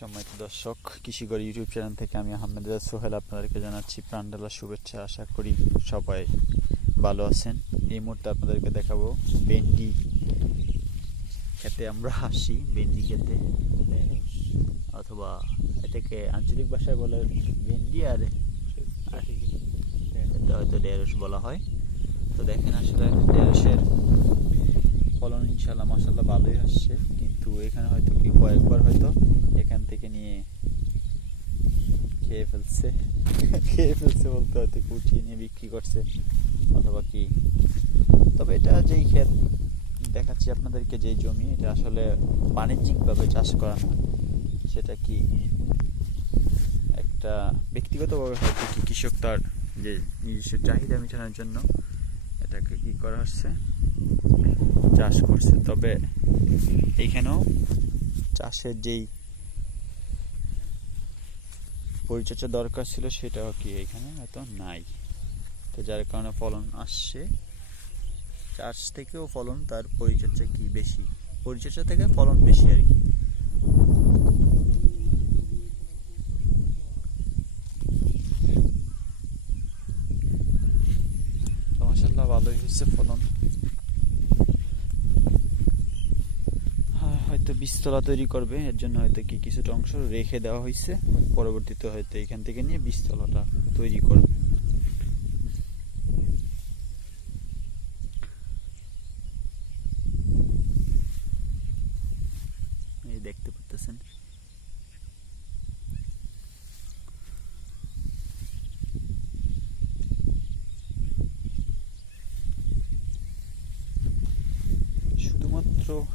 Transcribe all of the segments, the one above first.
সম্মানিত দর্শক, কৃষিগড় YouTube channel থেকে আমি আহমেদ সোহেল আপনাদেরকে জানাচ্ছি প্রাণডালা শুভেচ্ছা। আশা করি সবাই ভালো আছেন। এই মুহূর্তে আপনাদেরকে দেখাবো ভেন্ডি খেতে। আমরা হাসি ভেন্ডি খেতে। অথবা এটাকে আঞ্চলিক ভাষায় বলে ভেন্ডি আর এটা হয়তো ঢেঁড়স বলা হয়। তো দেখেন আসলে ঢেঁড়সের ফলন ইনশাল্লাহ মাসাল্লাহ ভালোই আসছে। কিন্তু এখানে হয়তো কি কয়েকবার হয়তো এখান থেকে নিয়ে খেয়ে ফেলছে। খেয়ে ফেলছে বলতে হয়তো কুচিয়ে নিয়ে বিক্রি করছে অথবা কি। তবে এটা যেই ক্ষেত দেখাচ্ছি আপনাদেরকে যেই জমি, এটা আসলে বাণিজ্যিকভাবে চাষ করা না। সেটা কি একটা ব্যক্তিগতভাবে হয়তো কি কৃষক তার যে নিজস্ব চাহিদা মেটানোর জন্য এটাকে কি করা হচ্ছে? চাষ করছে। তবে এইখানেও চাষের যেই পরিচর্যা দরকার ছিল সেটাও কি এখানে হয়তো নাই। তো যার কারণে ফলন আসছে। চাষ থেকেও ফলন, তার পরিচর্যা কি বেশি? পরিচর্যা থেকে ফলন বেশি আর কি তো মাসাল্লাহ ভালোই ফলন। হ্যাঁ, হয়তো বীজতলা তৈরি করবে এর জন্য হয়তো কি কিছুটা অংশ রেখে দেওয়া হয়েছে। পরবর্তীতে হয়তো এখান থেকে নিয়ে বীজতলাটা তৈরি করবে। দেখতে পাচ্ছেন। শুধুমাত্র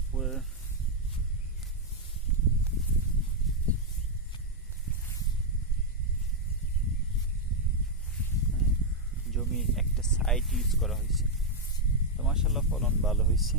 উপরের জমির একটা সাইট ইউজ করা হয়েছে। তো মাসাল্লাহ ফলন ভালো হয়েছে।